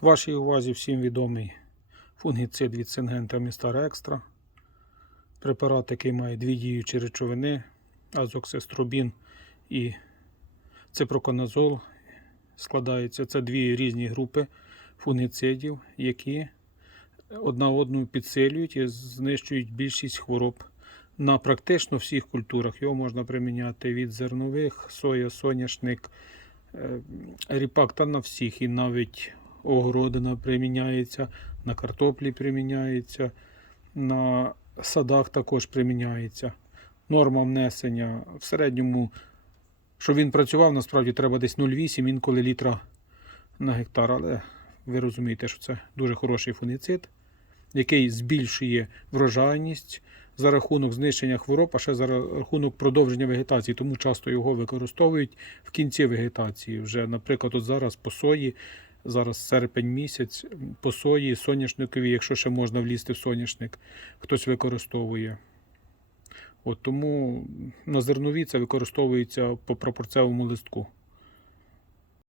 Вашій увазі всім відомий фунгіцид від Сингента Містар Екстра. Препарат, який має дві діючі речовини, азоксистробін і ципроконазол. Складається це дві різні групи фунгіцидів, які одна одну підсилюють і знищують більшість хвороб. На практично всіх культурах його можна приміняти від зернових, соя, соняшник, е, ріпак та на всіх, і навіть огородина приміняється, на картоплі приміняється, на садах також приміняється. Норма внесення в середньому, щоб він працював, насправді треба десь 0,8 інколи літра на гектар. Але ви розумієте, що це дуже хороший фунгіцид, який збільшує врожайність за рахунок знищення хвороб, а ще за рахунок продовження вегетації. Тому часто його використовують в кінці вегетації. Вже, наприклад, от зараз по сої, зараз серпень місяць, по сої, соняшникові, якщо ще можна влізти в соняшник, хтось використовує. От тому на зернові це використовується по пропорцевому листку.